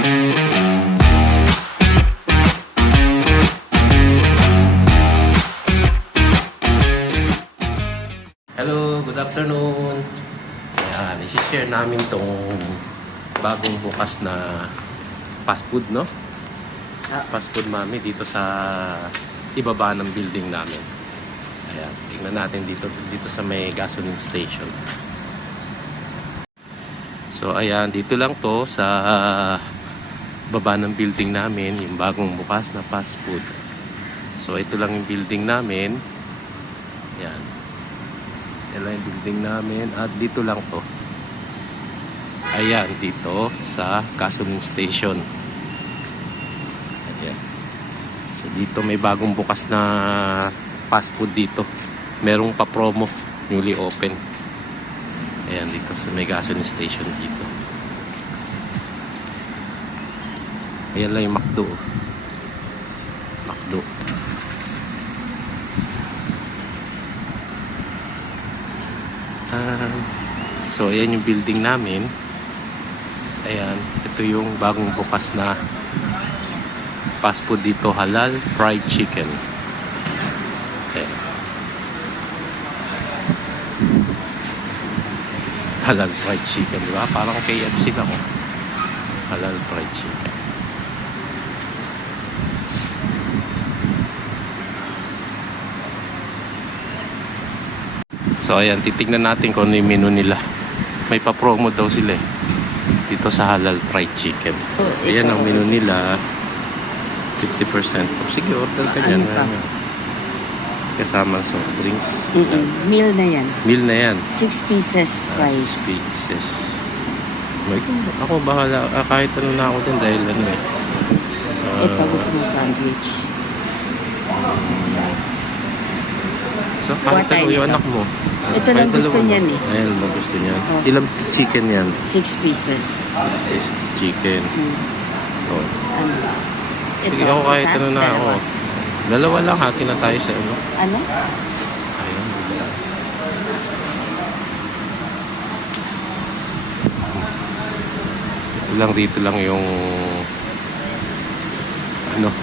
Hello, good afternoon. Ayan, isi-share namin tong bagong bukas na fast food, no? Fast food mami dito sa ibaba ng building namin. Ayan, tingnan natin dito sa may gasoline station. So ayan, dito lang to sa baba ng building namin, yung bagong bukas na fast food. So ito lang yung building namin. Ayan. Yan lang yung building namin at dito lang to. Ayan, dito sa gasoline station. Ayan. So dito may bagong bukas na fast food dito. Merong pa-promo, newly open. Ayan, dito sa may gasoline station dito. Ayan lang yung McDo. McDo. So ayan yung building namin. Ayan, ito yung bagong bukas na fast food dito, Halal Fried Chicken. Ayan. Halal Fried Chicken, diba? Parang KFC lang. Halal Fried Chicken. So ayan, titignan natin kung ano yung menu nila. May pa-promo daw sila eh, dito sa Halal Fried Chicken. Ayan ang menu nila, 50% off. Sige, order ka dyan. Kasama soft drinks. Meal na yan. Meal na yan. 6 pieces fries. 6 pieces. Ako bahala. Kahit ano na ako din dahil ano eh. Ito gusto mo sandwich. So kahit ano yung anak mo. Ito lang gusto niyan eh. Ayan, gusto niyan. Oh. Ilang chicken yan? 6 pieces. 6 pieces chicken. Oh. Ano? Ito, sige, ako kahit ano na ako. Dalawa lang, hati na tayo sa ano. Ano? Ayun. Ito lang, dito lang yung ano,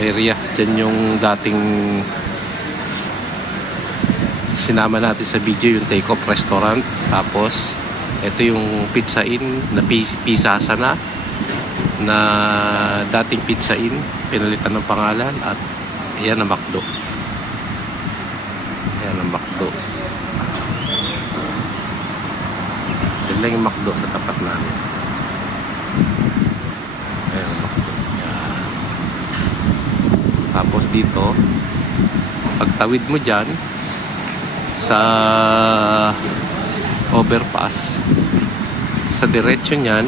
area. Diyan yung dating sinama natin sa video, yung take-off restaurant. Tapos ito yung Pizza Inn na Pisasa na dating Pizza Inn, pinalitan ng pangalan. At ayan ang McDo. Ayan ang McDo. Yan lang yung McDo sa tapat namin. Ayan ang McDo. Ayan. Tapos dito, pagtawid mo dyan sa overpass, sa diretso niyan,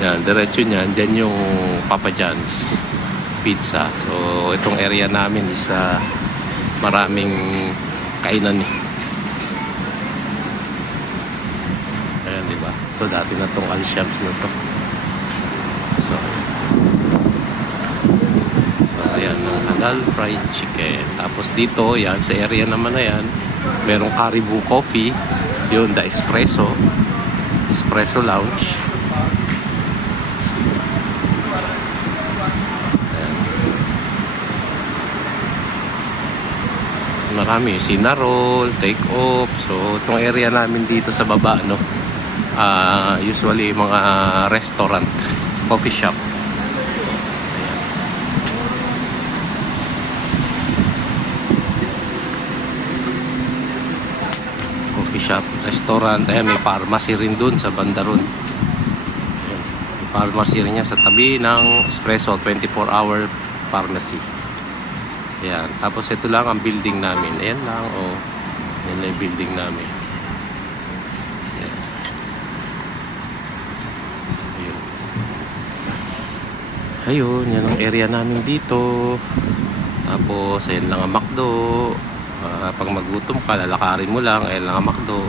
yan, diretso niyan, dyan yung Papa John's Pizza. So itong area namin is maraming kainan eh. Ayan, di ba? Ito dati na tong Al-Shams na to. So ayan, ng Halal Fried Chicken. Tapos dito, yan, sa area naman na yan, merong Caribou Coffee, yun, The Espresso Lounge. Ayan. Marami yung Sinarol, Take Off. So itong area namin dito sa baba, no, usually mga restaurant, coffee shop. Shop, restaurant. Ayan, may pharmacy rin dun sa banda ron. Ayan, may pharmacy rin niya sa tabi ng Espresso, 24-hour pharmacy. Ayan, tapos ito lang ang building namin. Ayan lang, oh. Ayan lang yung building namin. Ayan. Ayun, yan ang area namin dito. Tapos ayan lang ang McDo. Pag magutom ka, lalakarin mo lang, ayan lang ang McDo.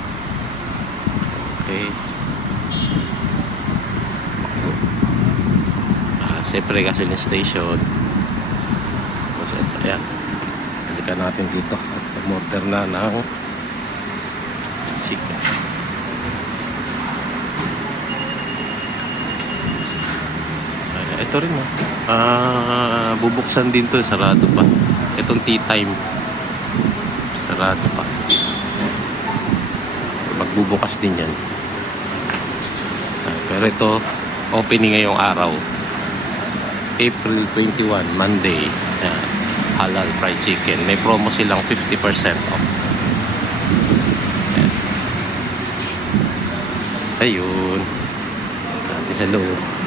Okay. McDo. Siyempre gasoline station. Tapos ayan, balikan natin dito at order na ng chicken. Ito rin bubuksan din to, sarado pa. Itong tea time. Sarado pa. Magbubukas din yan. Pero ito, opening ngayong araw. April 21, Monday. Halal fried chicken. May promo silang 50% off. Ayan. Ayun. Dati sa loob.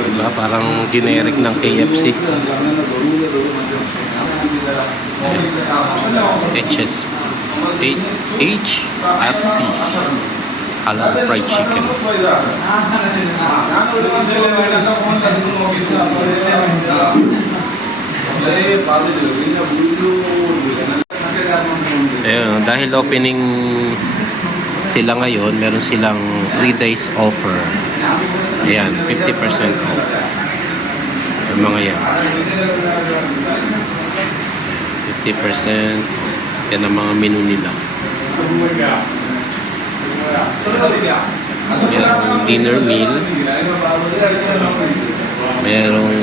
Diba? Parang generic ng KFC. HFC Halal fried chicken. Ayun, dahil opening sila ngayon, meron silang 3 days offer. Ayan, 50% off. Yung mga yan. 50%. Yan ang mga menu nila. Merong dinner meal. Merong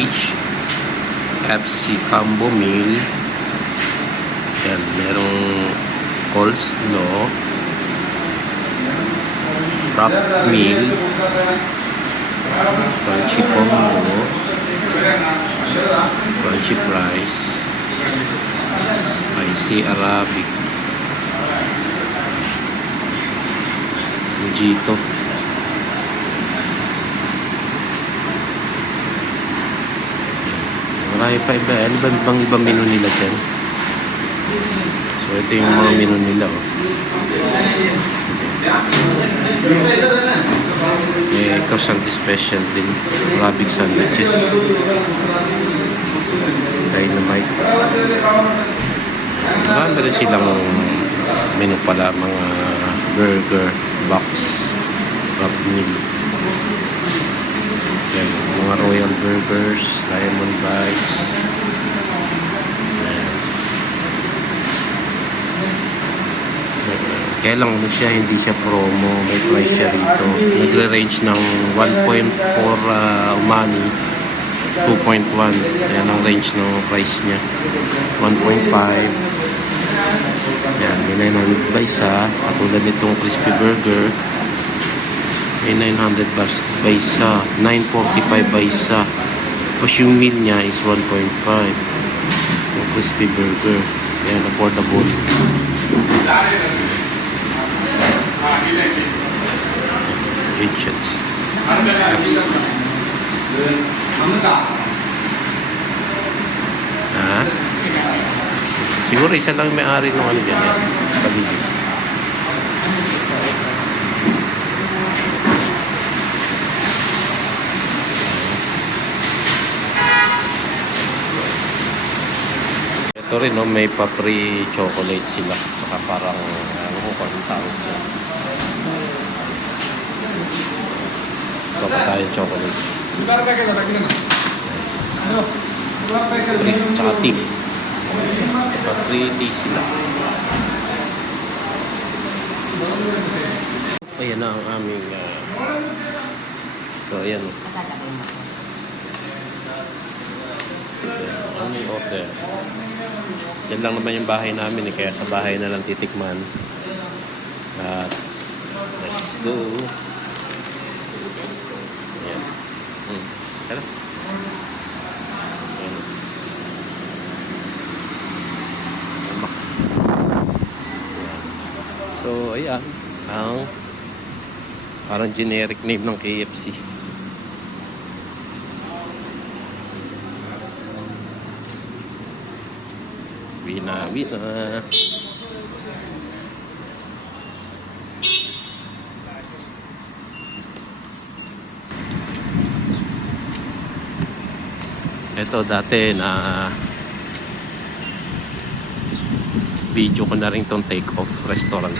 HFC combo meal. Yan, merong coleslaw, wrap meal, crunchy combo, crunchy fries, spicy Arabic, mojito. Marami pa iba. Ano bang ibang menu nila dyan? So ito yung mga menu nila. Croissant special din. Arabic sandwiches. Dynamite. Marami rin silang menu pala. Mga burger box, wrap meal. Yan, mga royal burgers, lemon bites. Kaya lang siya, hindi siya promo, may price siya rito. Nagre-range ng 1.4 umami, 2.1. Yan ang range ng price niya. 1.5. Yan, may 900 ba isa. Katulad nitong crispy burger. May 900 ba isa. 945 ba isa. Tapos yung meal niya is 1.5. Yung crispy burger. Yan, affordable. Richards. Siguro isa lang may-ari ng ano dyan. Paligid. Ito rin, no, may papri chocolate sila. Saka parang, ano ko kung anong tawag dyan. Papatay chocolate. Papri, tsaka tea. Papri tea sila. Ayan na ang aming so ayan. Aming order. Yan lang naman yung bahay namin kaya sa bahay na lang titikman. At let's go. Ayan. Tara. Ayan. So ayan ang parang generic name ng KFC. Wina. Ito dati na video ko na rin tong take off restaurant.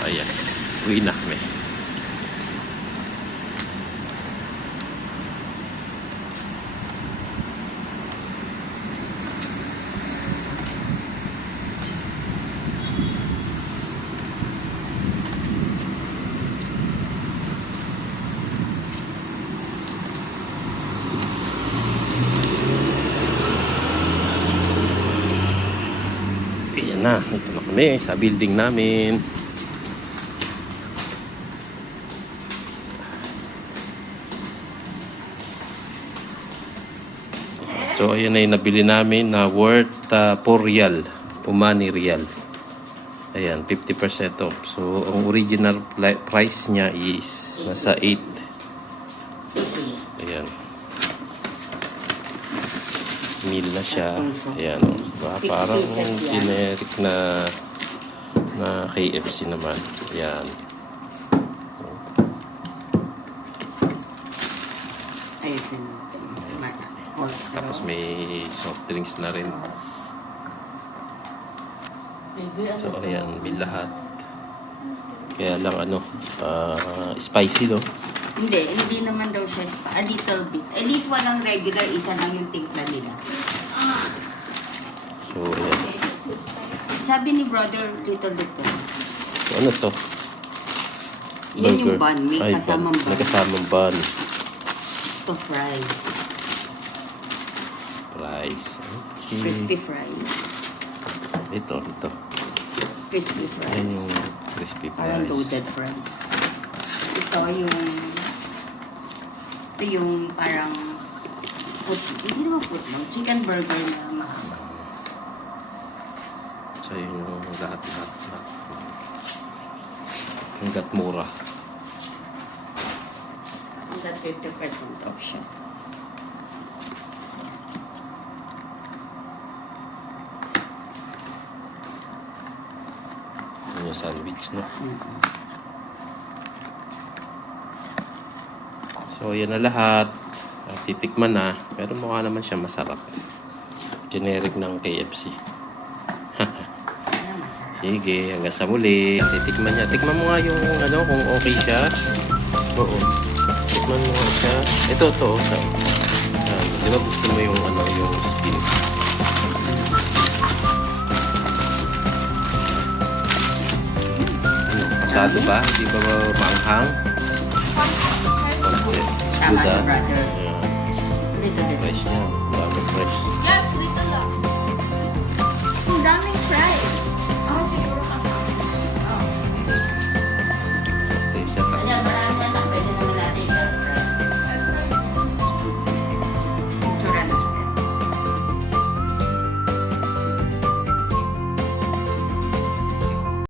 So ayan, uwi na kami. Ayan na, ito na kami sa building namin. So ayan na yung nabili namin na worth 4 real, Omani real. Ayan, 50% off. So ang original price niya is nasa 8. Ayan. Meal na siya. Ayan, oh. Parang generic na KFC naman. Ayan. Ayusin natin. Tapos may soft drinks na rin. So ayan, may lahat. Kaya lang spicy, no? Hindi naman daw siya a little bit. At least walang regular, isa lang yung timpla nila. So ayan. Sabi ni brother, little. So ano to? Yan yung bun, may Ay, kasamang bun. May kasamang bun. Ito fries. Fries. Okay. Crispy fries. Ito. Crispy Ayan fries. yung crispy Parang fries. loaded fries. Ito yung parang hindi naman footlong. Chicken burger na mahaba. So yun yung lahat. Hanggat mura. Hanggang 50% off siya. Yun yung sandwich, no? So, yan na lahat. Titikman na. Pero mukha naman siya masarap. Generic ng KFC. Sige, hanggang sa muli. Titikman niya. Tikman mo nga yung kung okay siya. Oo. Tikman mo nga siya. Ito. Di ba gusto mo yung yung skin? Pasado ba? Hindi ba maanghang? Tama Good, na, brother. Yeah. Little bit. Fresh niya. Dami fresh.